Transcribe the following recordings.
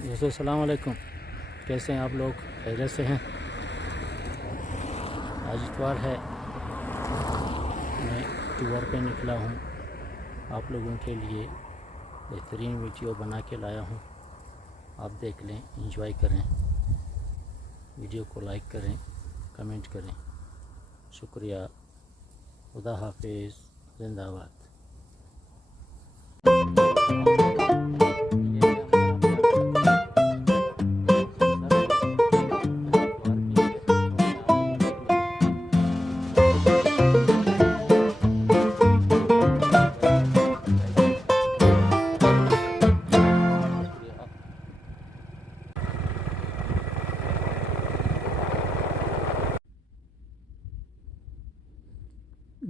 दोस्तों अस्सलाम वालेकुम। कैसे हैं आप लोग? खैरियत से हैं? आज इतवार है, मैं टूर पे निकला हूँ। आप लोगों के लिए बेहतरीन वीडियो बना के लाया हूँ। आप देख लें, एंजॉय करें, वीडियो को लाइक करें, कमेंट करें। शुक्रिया। खुदा हाफिज़। जिंदाबाद।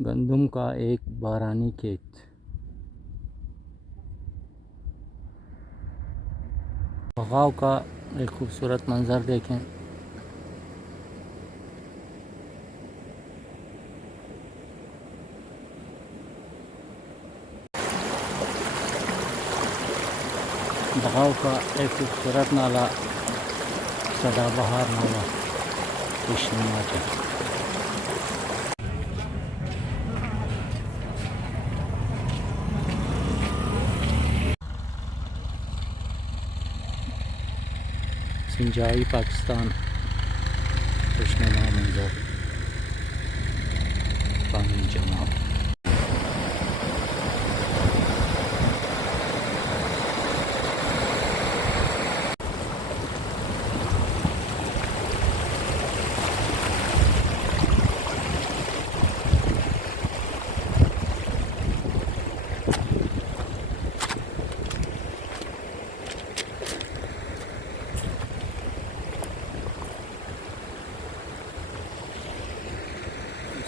गंदम का एक बारानी खेत। बगाव का एक खूबसूरत मंज़र देखें। बगाव का एक खूबसूरत नाला, सदाबहार नाला खुशनुमा है। सिंजाई पाकिस्तान, खुशनुमा मंजर, पानी जमा।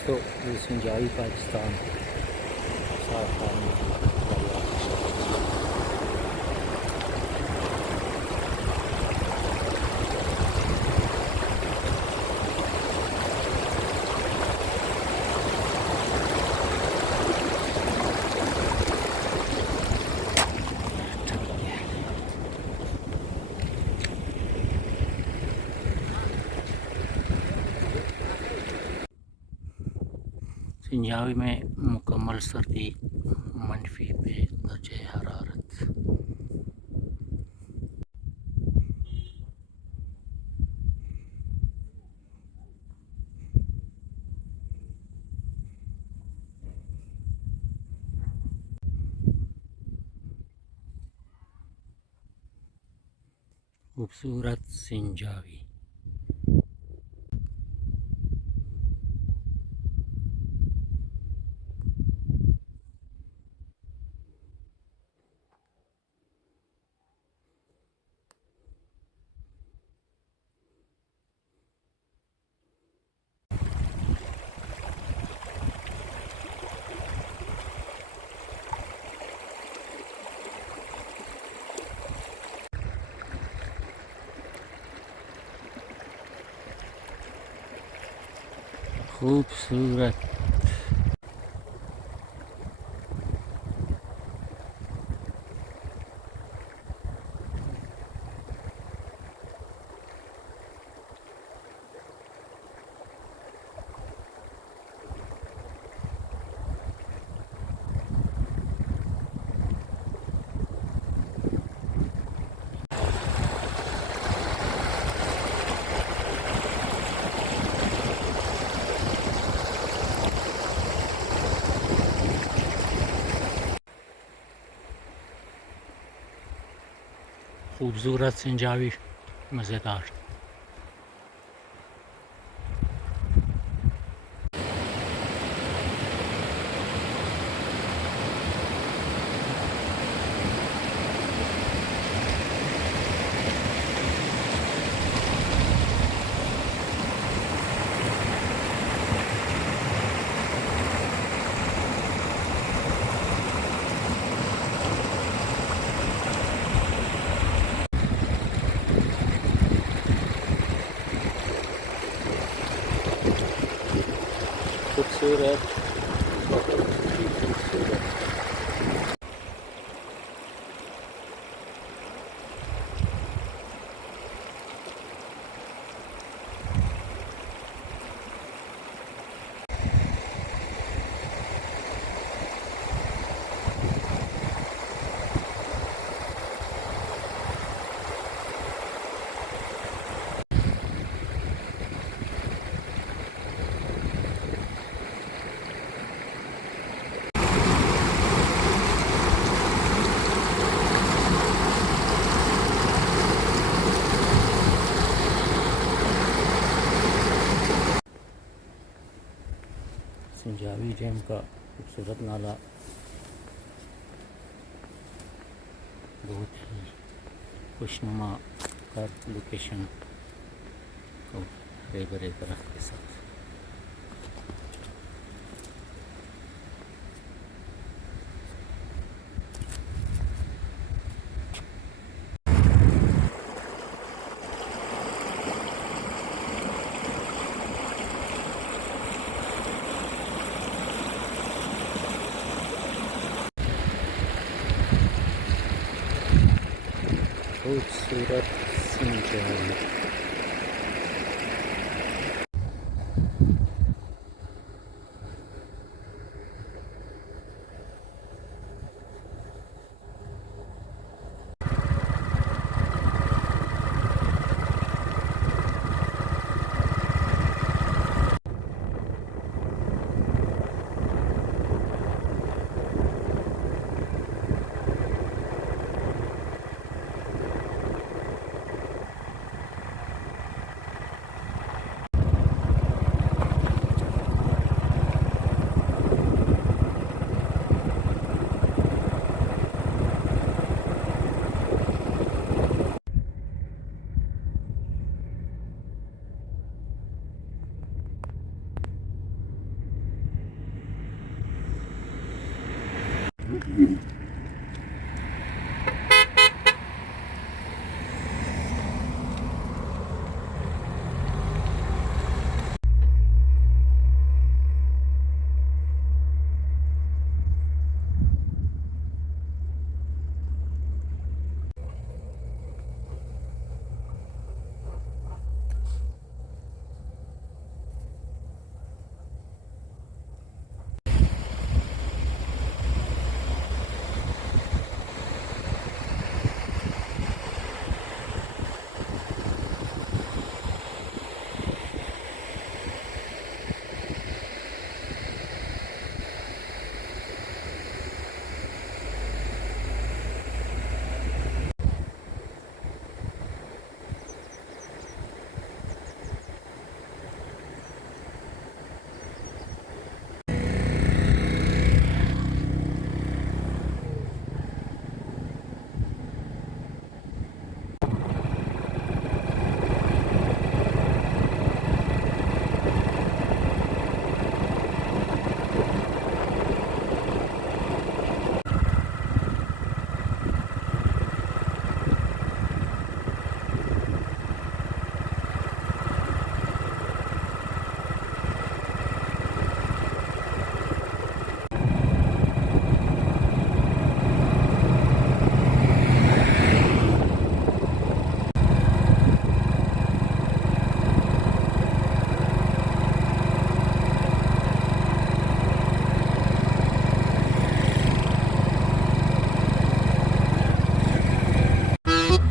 तो ये सिंजाई पाकिस्तान, साफ पानी। सिंजाई में मुकम्मल सर्दी, -पे दर्जे हरारत। खूबसूरत सिंजाई। खूबसूरत। खूबसूरत सिंजाई, मज़ेदार। खूबसूरत, बहुत ही खूबसूरत। जावी डैम का खूबसूरत नाला बहुत ही खुशनुमा का लोकेशन को हरे भरे दरख्त के साथ। खूबसूरत सिंचाई।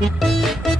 Thank you.